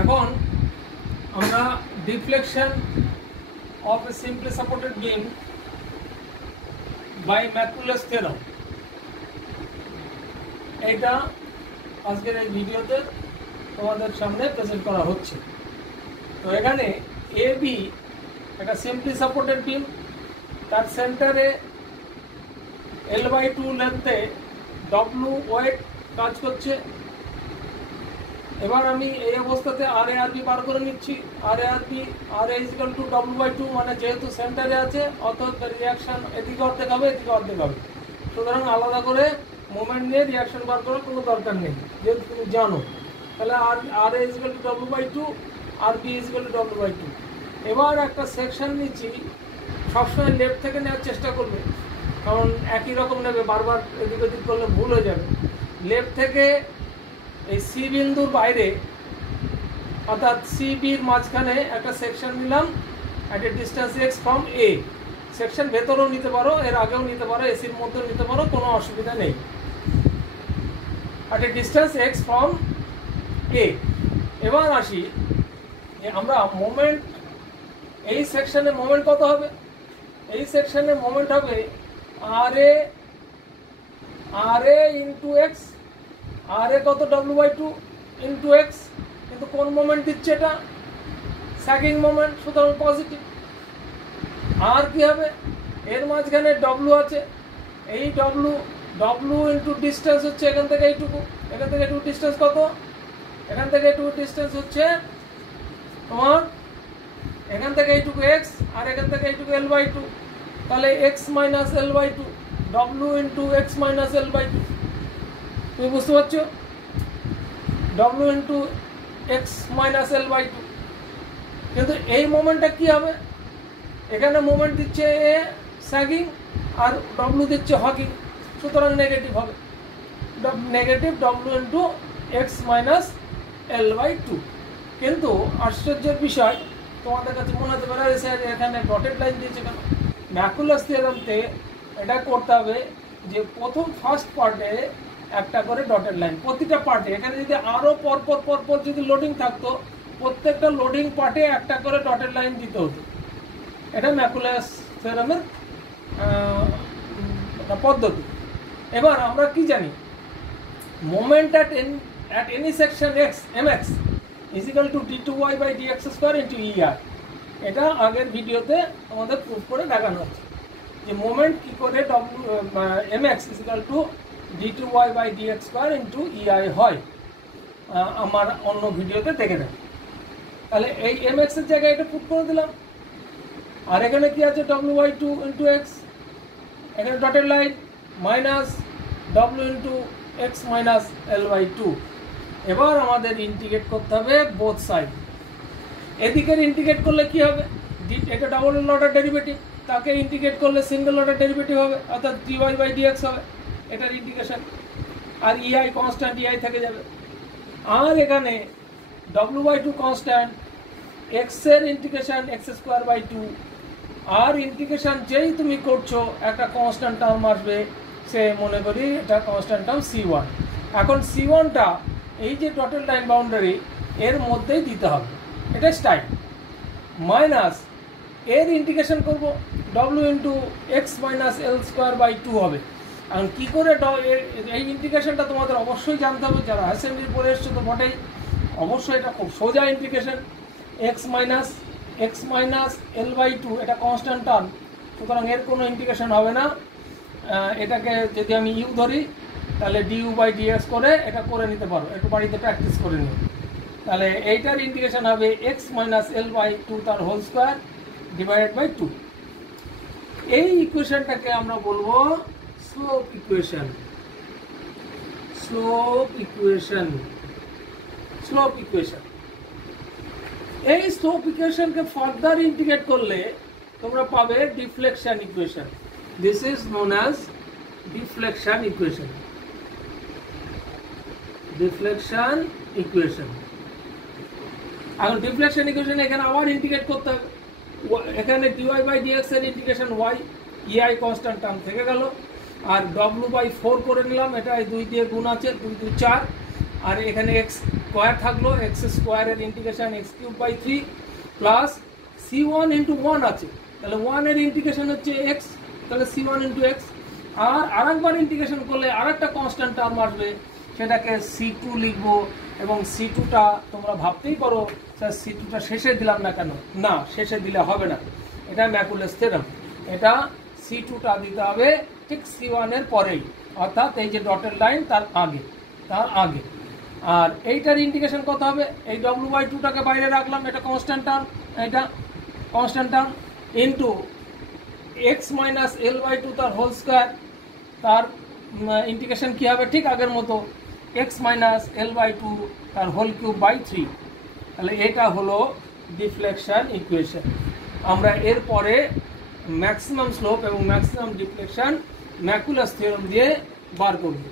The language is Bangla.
এখন আমরা deflection of a simply supported beam by Macaulay's theorem, এটা আজকের এই ভিডিওতে তোমাদের সামনে প্রেজেন্ট করা হচ্ছে। তো এখানে এ বি একটা সিম্পলি সাপোর্টেড বিম, তার সেন্টারে L/2 লেন্থে ডব্লু ওয়েট কাজ করছে। এবার আমি এই অবস্থাতে আর এ আর বি বার করে নিচ্ছি। আর এ আর বি আর এ ইজিক্যাল টু W/2, মানে যেহেতু সেন্টারে আছে অর্থাৎ রিয়াকশন এদিকে অর্ধেক হবে এদিকে অর্ধেক হবে, সুতরাং আলাদা করে মোমেন্ট নিয়ে রিয়াকশন বার করার কোনো দরকার নেই, যেহেতু তুমি জানো। তাহলে আর এ ইজিক্যাল টু W/2, আর বি ইজিক্যাল টু W/2। এবার একটা সেকশন নিচ্ছি, সবসময় লেফট থেকে নেওয়ার চেষ্টা করবে, কারণ একই রকম নেবে, বারবার এদিক ওদিক করলে ভুল হয়ে যাবে। লেফট থেকে এই সি বিন্দুর বাইরে অর্থাৎ সি বির মাঝখানে একটা সেকশন নিলাম at a distance x from a. Section ভেতরেও নিতে পারো, এর আগেও নিতে পারো, এসির মধ্যেও নিতে পারো, কোনো অসুবিধা নেই। At a distance x from a. এবার আসি আমরা মোমেন্ট, এই সেকশনে মোমেন্ট কত হবে? এই সেকশনে মোমেন্ট হবে আর এ ইন্টু এক্স। আর এ কত? W/2 into x. কিন্তু কোন মোমেন্ট দিচ্ছে? এটা স্যাগিং মোমেন্ট, সুতরাং পজিটিভ। আর কি হবে? এর মাঝখানে ডব্লু আছে, এই ডব্লু ইন্টু ডিস্টেন্স হচ্ছে এখান থেকে এইটুকু, এখান থেকে এইটুকু ডিস্টেন্স কত? এখান থেকে এইটুকু ডিস্টেন্স হচ্ছে তোমার এখান থেকে এইটুকু এক্স, আর এখান থেকে এইটুকু L/2। তাহলে x minus L/2, W into x minus L/2। তুমি বুঝতে পারছো? W into x minus L/2। কিন্তু এই মোমেন্টটা কি হবে? এখানে মোমেন্ট দিচ্ছে এ স্যাগিং আর ডব্লু দিচ্ছে হকিং, সুতরাং নেগেটিভ হবে। Negative W into x minus L/2। কিন্তু আশ্চর্যের বিষয়, তোমাদের কাছে মনে হতে পারে এখানে ডটেড লাইন দিয়েছে কেন? ম্যাকুলাস থিওরামতে এটা করতে হবে যে প্রথম ফার্স্ট পার্টে একটা করে ডটেড লাইন, প্রতিটা পার্টে। এখানে যদি আরও পরপর যদি লোডিং থাকতো, প্রত্যেকটা লোডিং পার্টে একটা করে ডটেড লাইন দিতে হতো। এটা ম্যাকুলাস থিওরামের পদ্ধতি। এবার আমরা কি জানি? Moment at any section x mx is equal to d2y by dx square into ER। এটা আগের ভিডিওতে আমাদের প্রুফ করে দেখানো হচ্ছে যে মোমেন্ট কি করে mx is equal to d2y by dx square into EI হয়, আমার অন্য ভিডিওতে দেখে নেন। তাহলে এই mx এর জায়গায় এটা পুট করে দিলাম। আর এখানে কি আছে? W/2 ইন্টু এক্স, এখানে dotted line minus w into x minus L/2। এবার আমাদের ইন্টিগ্রেট করতে হবে বোথ সাইড। এদিকের ইন্টিগ্রেট করলে কি হবে? এটা ডাবল অর্ডার ডেরিভেটিভ, তাকে ইন্টিগ্রেট করলে সিঙ্গেল অর্ডার ডেরিভেটিভ হবে, অর্থাৎ dy বাই dx হবে এটার ইন্টিগ্রেশন। আর EI কনস্ট্যান্ট, EI থেকে যাবে। আর এখানে W/2 কনস্ট্যান্ট, x এর ইন্টিগ্রেশন x²/2। আর ইন্টিগ্রেশন যেই তুমি করছো একটা কনস্ট্যান্ট টার্ম আসবে, সে মনে করি এটা কনস্ট্যান্ট টার্ম C1। এখন C1টা এই যে ডটেড লাইন বাউন্ডারি এর মধ্যেই দিতে হবে, এটা স্টাইল। মাইনাস এর ইন্টিগ্রেশন করব, W into x minus L²/2 হবে। এখন কী করে এই ইন্টিগ্রেশনটা তোমাদের অবশ্যই জানতে হবে, যারা অ্যাসেম্বলি পড়ে এসছো তো বটেই, অবশ্যই এটা খুব সোজা ইন্টিগ্রেশন। এক্স মাইনাস L/2 এটা কনস্ট্যান্ট টার্ম, সুতরাং এর কোনো ইন্টিগ্রেশন হবে না। এটাকে যদি আমি ইউ ধরি তাহলে du/dx করে এটা করে নিতে পারো, একটু বাড়িতে প্র্যাকটিস করে নিও। তাহলে এইটার ইন্টিগ্রেশন হবে x মাইনাস L/2 তার হোল স্কোয়ার ডিভাইডেড বাই 2। এই ইকুয়েশনটাকে আমরা বলবো স্লোপ ইকুয়েশন। এই স্লোপ ইকুয়েশনকে ফার্দার ইন্টিগ্রেট করলে তোমরা পাবে deflection equation. This is known as deflection equation. এখন ডিফ্লেকশন ইকুয়েশন এখানে আবার ইন্টিগ্রেট করতে হবে। এখানে dy/dx এর integration y, EI constant term থেকে গেল, আর W/4 করে নিলাম, এটা 2 দিয়ে গুণ আছে, 2 2 4, আর এখানে x স্কোয়ার থাকলো এক্স স্কোয়ারের integration x cube by 3 plus c1 into 1 আছে, তাহলে 1 এর ইন্টিগ্রেশন হচ্ছে এক্স, তাহলে c1 ইন্টু এক্স। আর আরেকবার ইন্টিগ্রেশন করলে আরেকটা কনস্ট্যান্ট টার্ম আসবে, সেটাকে c2 লিখবো। এবং c2টা তোমরা ভাবতেই পারো স্যার c2টা শেষে দিলাম না কেন? না, শেষে দিলে হবে না, এটা ম্যাকুলাস থিওরেম। এটা c2টা দিতে হবে ঠিক c1 এর পরেই, অর্থাৎ এই যে ডটের লাইন তার আগে। আর এইটার ইন্টিগ্রেশন কত হবে? এই w/2টাকে বাইরে রাখলাম, এটা কনস্ট্যান্ট টার্ম, এটা constant term into x minus l/2 তার হোল স্কোয়ার, তার ইন্টিগ্রেশন কী হবে? ঠিক আগের মতো x মাইনাস l/2 তার হোল কিউব বাই 3। তাহলে এটা হলো ডিফ্লেকশন ইকুয়েশন। আমরা এরপরে ম্যাক্সিমাম স্লোপ এবং ম্যাক্সিমাম ডিফ্লেকশন ম্যাকুলাস থিওরেম দিয়ে বার করব।